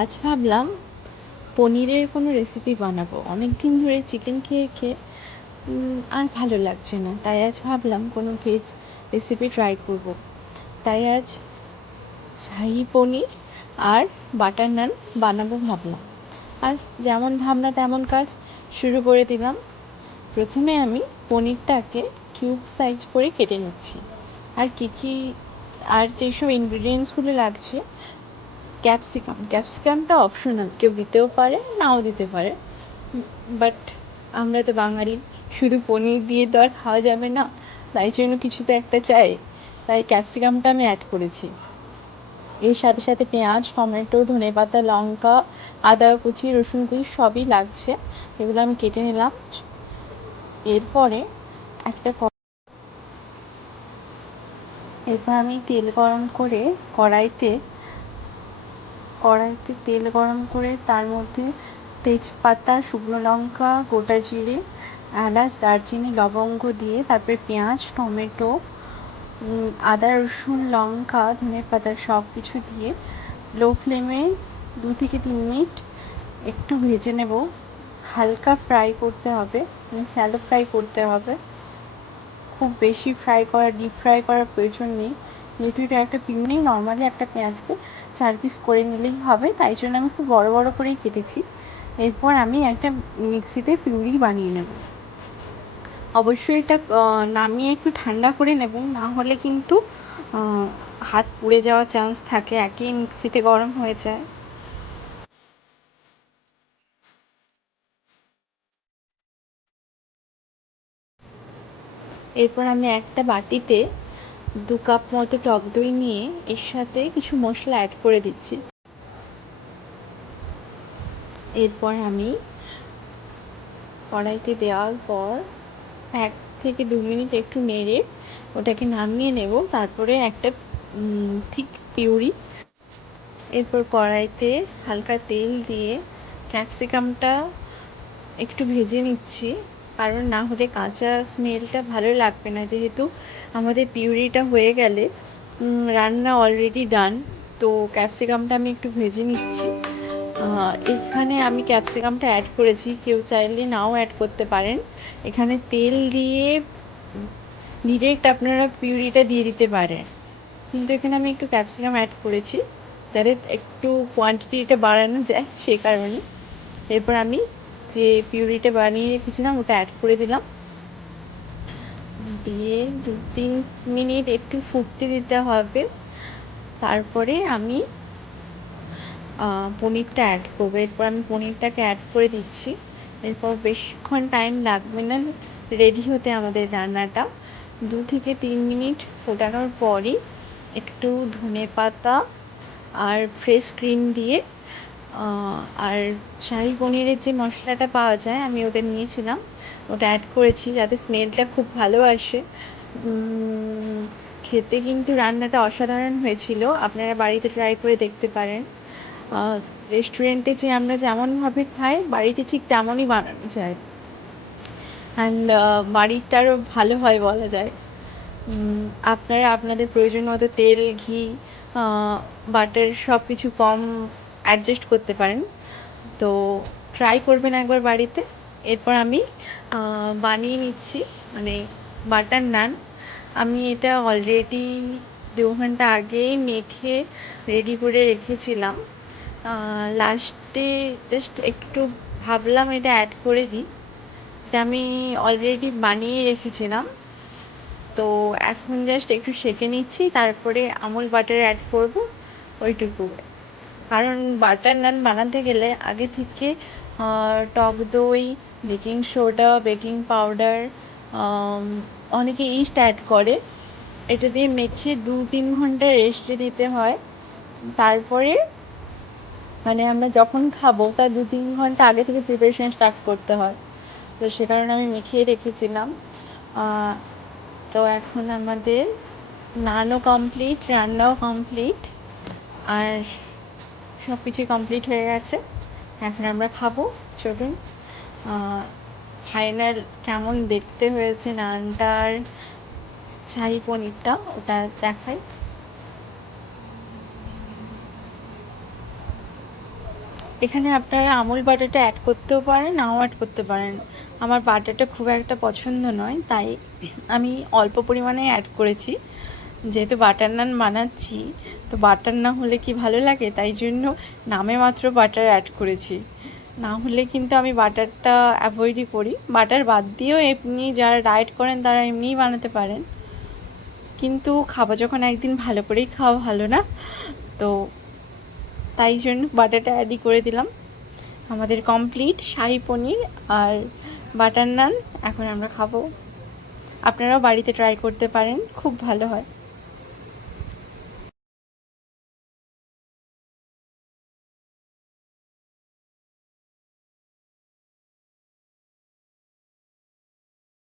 আজ ভাবলাম পনিরের কোনো রেসিপি বানাবো। অনেক দিন ধরে চিকেন খেয়ে খেয়ে আর ভালো লাগছে না, তাই আজ ভাবলাম কোনো ভেজ রেসিপি ট্রাই করব। তাই আজ শাহি পনির আর বাটার নান বানাবো ভাবলাম। আর যেমন ভাবনা তেমন কাজ, শুরু করে দিলাম। প্রথমে আমি পনিরটাকে কিউব সাইজ করে কেটে নিচ্ছি। আর কী আর যেসব ইনগ্রিডিয়েন্টসগুলো লাগছে, ক্যাপসিকামটা অপশনাল, কেউ দিতেও পারে নাও দিতে পারে, বাট আমরা তো বাঙালি, শুধু পনির দিয়ে তো আর খাওয়া যাবে না, তাই জন্য কিছু তো একটা চাই, তাই ক্যাপসিকামটা আমি অ্যাড করেছি। এর সাথে সাথে পেঁয়াজ, টমেটো, ধনেপাতা, লঙ্কা, আদা কুচি, রসুন কুচি সবই লাগছে, এগুলো আমি কেটে নিলাম। এরপরে একটা এরপর আমি তেল গরম করে কড়াইতে তেল গরম করে তার মধ্যে তেজপাতা, শুকনো লঙ্কা, গোটা জিরে, এলাচ, দারচিনি, লবঙ্গ দিয়ে তারপরে পেঁয়াজ, টমেটো, আদা, রসুন, লঙ্কা, ধনেপাতা সব কিছু দিয়ে লো ফ্লেমে 2 থেকে 3 মিনিট একটু ভেজে নেব। হালকা ফ্রাই করতে হবে, স্যালো ফ্রাই করতে হবে, খুব বেশি ডিপ ফ্রাই করার প্রয়োজন নেই, যেহেতু এটা একটা পিউরি। নর্মালি একটা পেঁয়াজকে 4 পিস করে নিলেই হবে, তাই জন্য আমি খুব বড় বড় করেই কেটেছি। এরপর আমি একটা মিক্সিতে পিউরি বানিয়ে নেব। অবশ্যই এটা নামিয়ে একটু ঠান্ডা করে নেব, না হলে কিন্তু হাত পুড়ে যাওয়ার চান্স থাকে, একই মিক্সিতে গরম হয়ে যায়। এরপর আমি একটা বাটিতে 2 কাপ মতো টক দই নিয়ে এর সাথে কিছু মশলা অ্যাড করে দিচ্ছি। এরপর আমি কড়াইতে দেওয়ার পর 1 থেকে 2 মিনিট একটু নেড়ে ওটাকে নামিয়ে নেব। তারপরে একটা ঠিক পিউরি। এরপর কড়াইতে হালকা তেল দিয়ে ক্যাপসিকামটা একটু ভেজে নিচ্ছি, কারণ না হলে কাঁচা স্মেলটা ভালো লাগবে না। যেহেতু আমাদের পিউরিটা হয়ে গেলে রান্না অলরেডি ডান, তো ক্যাপসিকামটা আমি একটু ভেজে নিচ্ছি। এখানে আমি ক্যাপসিকামটা অ্যাড করেছি, কেউ চাইলে নাও অ্যাড করতে পারেন। এখানে তেল দিয়ে ডিরেক্ট আপনারা পিউরিটা দিয়ে দিতে পারেন, কিন্তু এখানে আমি একটু ক্যাপসিকাম অ্যাড করেছি যাতে একটু কোয়ান্টিটিটা বাড়ানো যায়, সেই কারণে। এরপর আমি যে পিউরিটা বানিয়ে রেখেছিলাম ওটা অ্যাড করে দিলাম, দিয়ে 2-3 মিনিট একটু ফুটতে দিতে হবে। তারপরে আমি পনিরটা অ্যাড করবো। এরপর আমি পনিরটাকে অ্যাড করে দিচ্ছি। এরপর বেশিক্ষণ টাইম লাগবে না রেডি হতে আমাদের রান্নাটা। 2 থেকে 3 মিনিট ফোটানোর পরই একটু ধনেপাতা আর ফ্রেশ ক্রিম দিয়ে আর শাহি পনিরের যে মশলাটা পাওয়া যায় আমি ওটা নিয়েছিলাম, ওটা অ্যাড করেছি যাতে স্মেলটা খুব ভালো আসে। খেতে কিন্তু রান্নাটা অসাধারণ হয়েছিল, আপনারা বাড়িতে ট্রাই করে দেখতে পারেন। রেস্টুরেন্টে যে আমরা যেমনভাবে খাই বাড়িতে ঠিক তেমনই বানানো যায়, অ্যান্ড বাড়িরটা আরও ভালো হয় বলা যায়। আপনারা আপনাদের প্রয়োজন মতো তেল, ঘি, বাটার সব কিছু কম অ্যাডজাস্ট করতে পারেন, তো ট্রাই করবেন একবার বাড়িতে। এরপর আমি বানিয়ে নিচ্ছি, মানে বাটার নান। আমি এটা অলরেডি 2 ঘন্টা আগেই মেখে রেডি করে রেখেছিলাম। লাস্টে জাস্ট একটু ভাবলাম এটা অ্যাড করে দিই, এটা আমি অলরেডি বানিয়ে রেখেছিলাম, তো এখন জাস্ট একটু সেঁকে নিচ্ছি, তারপরে আমুল বাটার অ্যাড করব ওইটুকু। কারণ বাটার নান বানাতে গেলে আগে থেকে টক দই, বেকিং সোডা, বেকিং পাউডার, অনেকে ইস্ট অ্যাড করে, এটা দিয়ে মেখে 2-3 ঘন্টা রেস্টে দিতে হয়। তারপরে মানে আমরা যখন খাবো তার 2-3 ঘন্টা আগে থেকে প্রিপারেশন স্টার্ট করতে হয়, তো সে কারণে আমি মেখিয়ে রেখেছিলাম। তো এখন আমাদের নানও কমপ্লিট, রান্নাও কমপ্লিট, আর সব কিছুই কমপ্লিট হয়ে গেছে। এখন আমরা খাবো। চলুন ফাইনাল কেমন দেখতে হয়েছে নানটার শাহি পনিরটা ওটা দেখাই। এখানে আপনারা আমুল বাটারটা অ্যাড করতেও পারেন, নাও অ্যাড করতে পারেন। আমার বাটারটা খুব একটা পছন্দ নয়, তাই আমি অল্প পরিমাণে অ্যাড করেছি। যেহেতু বাটার নান বানাচ্ছি, তো বাটার না হলে কি ভালো লাগে, তাই জন্য নামে মাত্র বাটার অ্যাড করেছি। না হলে কিন্তু আমি বাটারটা অ্যাভয়েডই করি। বাটার বাদ দিয়েও এমনি যারা ডায়েট করেন তারা এমনিই বানাতে পারেন, কিন্তু খাবো যখন একদিন ভালো করেই খাওয়া ভালো না, তো তাই জন্য বাটারটা অ্যাডই করে দিলাম। আমাদের কমপ্লিট শাহি পনির আর বাটার নান এখন আমরা খাবো। আপনারাও বাড়িতে ট্রাই করতে পারেন, খুব ভালো হয়।